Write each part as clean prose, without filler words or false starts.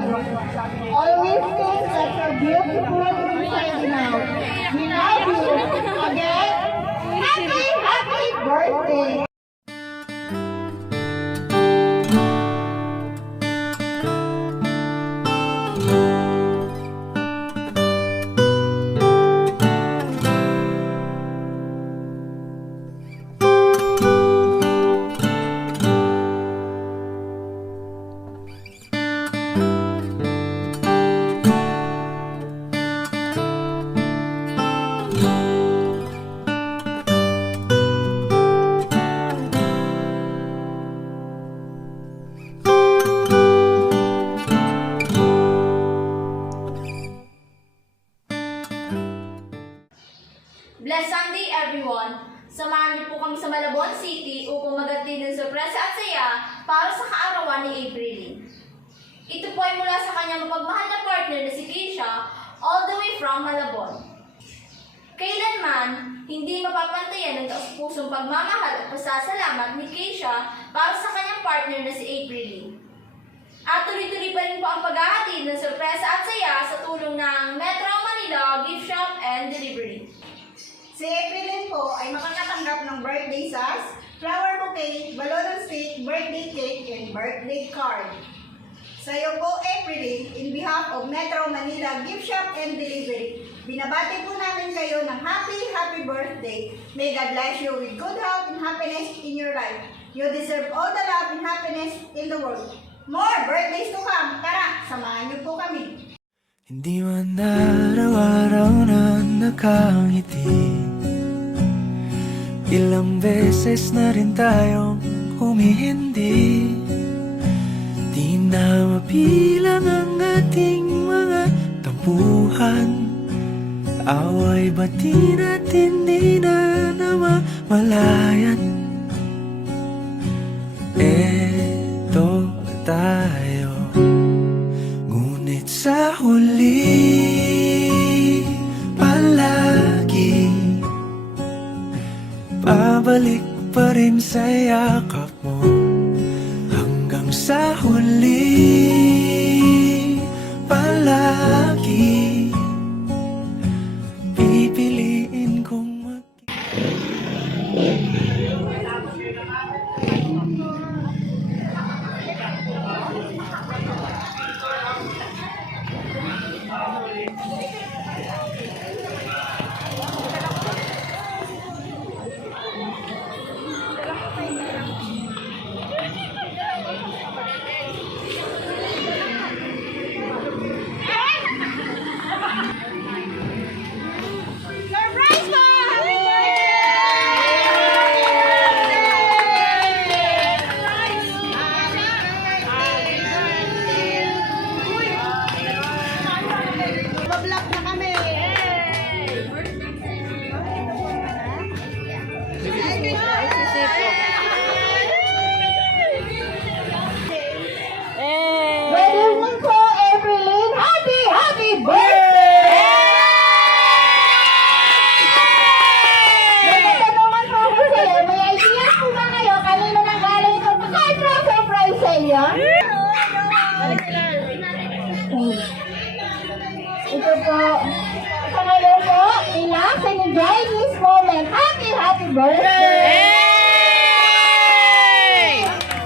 Malabon. Always think that you're beautiful inside and out. We love you. Again, happy birthday! Blessed Sunday, everyone! Samahan niyo po kami sa Malabon City upang maghatid ng sorpresa at saya para sa kaarawan ni April. Ito po ay mula sa kanyang mapagmahal na partner na si Keisha, all the way from Malabon. Kailanman, hindi mapapantayan ang taus-pusong pagmamahal at pasasalamat ni Keisha para sa kanyang partner na si April. At tuloy-tuloy pa rin po ang paghahatid ng sorpresa at saya sa tulong ng Metro Manila Gift Shop and Delivery. Si Aprilin po ay makakatanggap ng birthday sas, flower bouquet, balloon stick, birthday cake, and birthday card. Sa iyo po, Aprilin, in behalf of Metro Manila Gift Shop and Delivery, binabati po namin kayo ng happy birthday. May God bless you with good health and happiness in your life. You deserve all the love and happiness in the world. More birthdays to come. Tara, samahan niyo po kami. Hindi man araw-araw na nakangiti, ilang beses na rin tayong humihindi. Di na mapilang ang ating mga tampuhan, away bati natin di na namamalayan. Eto tayo, ngunit sa huli palagi pabalik pa rin sa yakap mo. Hanggang sa huli palagi pipiliin kong ito po, sa ngayon po, relax and enjoy this moment. Happy birthday!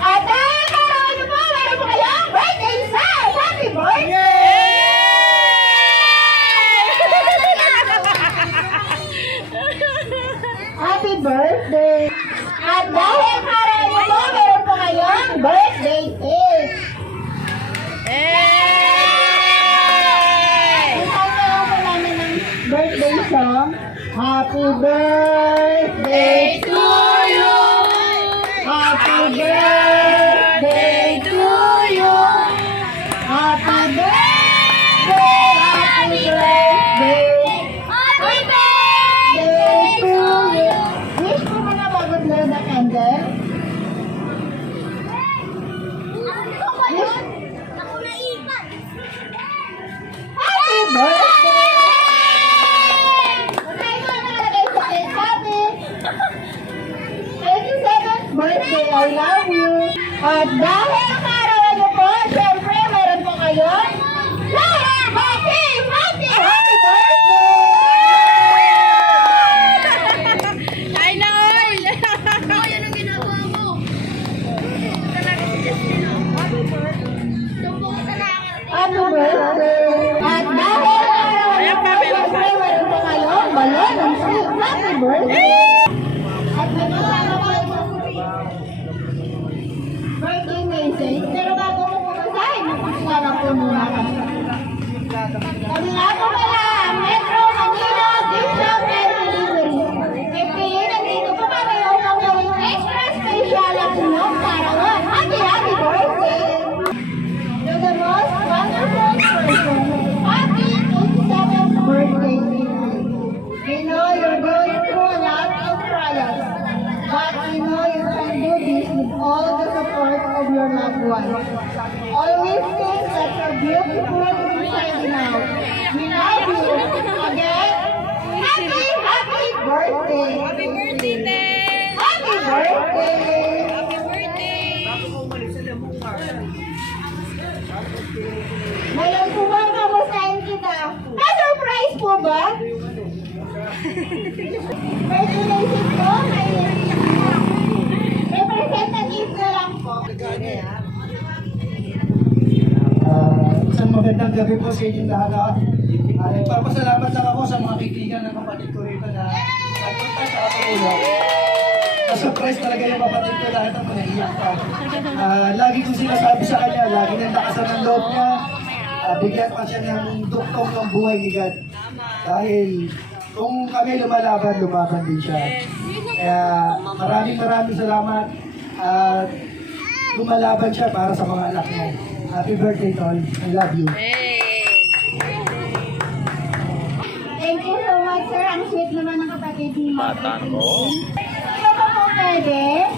At dahil karoon nyo po, meron po kayong birthday sas! Happy birthday! Happy birthday! At dahil karoon nyo po, meron po kayong birthday cake! Birthday song. Happy birthday to you. Happy birthday to you. Happy birthday. Happy birthday. Happy birthday to you. Wish ko mo na mag-blow na candle. Ako na ipan! Happy birthday. Birthday, I love you. At dahil kaarawan niyo po, syempre meron po kayo birthday! At dahil siyempre meron pa kayong balon ng sweet happy birthday! At nagkasama ko yung birthday message. Pero bago ko pumasahin, magpapasala ko muna kami. Kami nga po pala ang Metro Manila Bishop and Delivery. Kaya nandito po kami upang gawing extra special ang inyong karawan. Happy birthday! You're the most wonderful person. Happy 87th birthday to you. We know you're going through a lot of trials, but we know you can do this with all the support of your loved ones. Always think that you're beautiful inside and out. We love you. Again, happy birthday. Happy birthday, Ted. Happy birthday. Happy birthday. Ngayon po ba, kamustahin kita? Na-surprise po ba? Congratulations po. Representative ko lang po. Isang magandang gabi po sa inyong lahat. Nagpapasalamat lang ako sa mga kaibigan ng kapatid ko rito na nagpunta sa katulog. Na-surprise talaga yung kapatid ko lahat ang panahiyak pa. Lagi kong sinasabi sa kanya, lagi nang lakasan ng loob niya. Bigyan pa siya ng duktong ng buhay ni God. Dahil kung kami lumaban din siya. Kaya maraming salamat at lumalaban siya para sa mga anak niya. Happy birthday, Tol. I love you. Thank you so much, sir. Ang sweet naman ng kapatid ni Mata ko. Ito pa po pwede?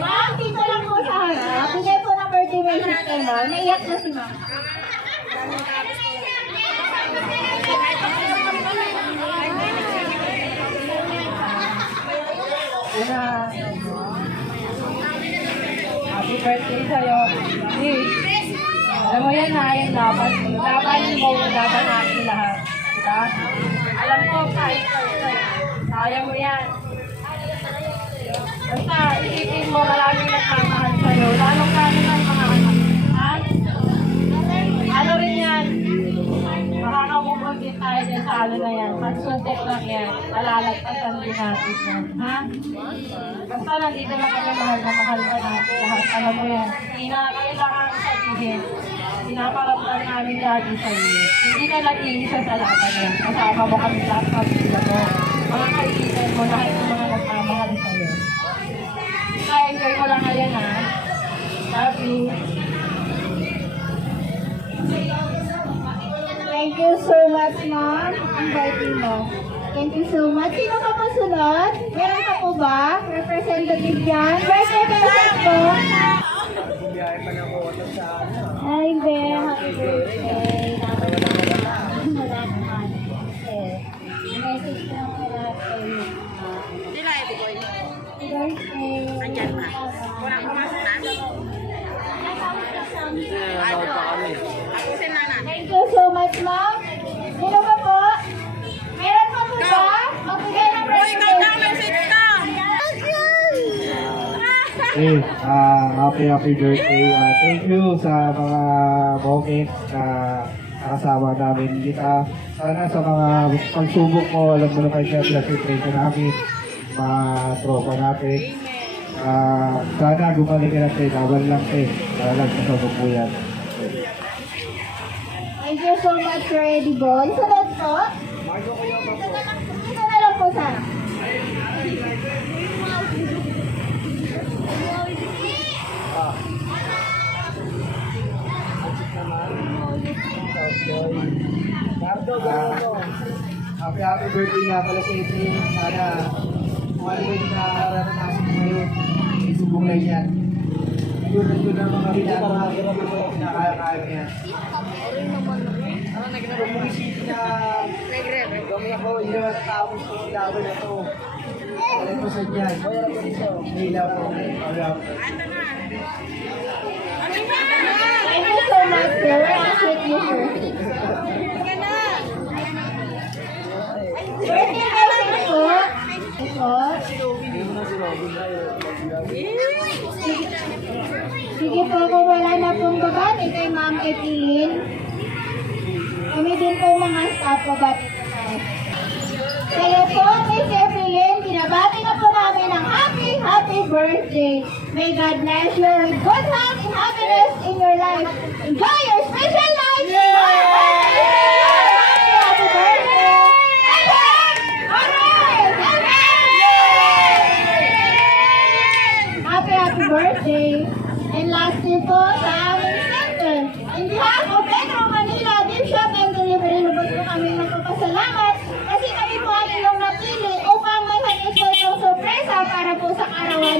Ma'am, dito lang po sa harap. Bigay po ng birthday message kay ma'am. Naiyak na si ma'am. Happy birthday sa'yo. Alam mo yan ha, yung laban mo. Laban natin lahat. Diba? Alam ko, kahit kaya mo yan. Basta, isipin mo maraming nagmamahal sa'yo. Lalong-lalo na yung mga anak. Ha? Ano rin yan? Makakabubog din tayo dyan sa ano na yan. Pagsuntik lang yan. Malalagpasan din natin yan. Ha? Basta nandito na kami mahal na mahal ka natin lahat. Alam mo yan. Hindi na kailangan sabihin. Pinaparamdam namin lagi sa iyo. Hindi ka nag-iisa sa laban yan. Kasama mo kami lahat sa sila mo. Mga kaibigan mo, lahat ng mga nagmamahal sa iyo. Kaya enjoy mo lang ngayon ha. Love you. Thank you so much, ma'am. Inviting mo. Thank you so much. Sino pa po sunod? Meron ka po ba? Representative yan? Birthday message po. Ay, be. Happy birthday. Wala naman. Message ko lang wala kayo. Sila, Ate Boy. Happy birthday. Andyan ba? Walang pumasok na? Tapusin na na. Thank you so much, ma'am. Sino pa po? Meron pa po ba? Magbigay ng birthday message. Hey, happy birthday. Thank you sa mga moments na nakasama namin kita. Sana sa mga pagsubok mo, alam mo na kayo siya, pray ka namin, mga tropa natin. Sana gumaling ka natin, laban lang kayo. Lalag sa sabukuyan. Thank you so much, Sir Eddie Boy. Sunod po. Ito na lang po sana. Happy birthday nga pala sa inyo. Sana kung ano yung nararanasan mo ngayon, isubok lang yan. Siguro na mga ginagawa na kaya-kaya mo yan. Kung mag-isip na gawin ako, yun ang tapos ko yung laban na ito. Alam ko sa dyan. Hila po. Thank you so much, sir. Ang sweet niyo, sir. Birthday message po. Ito. Sige po, kung wala na Evelyn. Kami din po mga staff po ba? Kayo po, Miss Evelyn, binabati na po namin ng happy birthday. May God bless you with good health and happiness in your life. Enjoy your special life! Happy birthday! Happy birthday! And lastly po sa aming center, in behalf of Metro Manila Gift Shop and Delivery, lubos po kami nagpapasalamat kasi kami po ang inyong napili upang maghatid po itong sorpresa para po sa kaarawan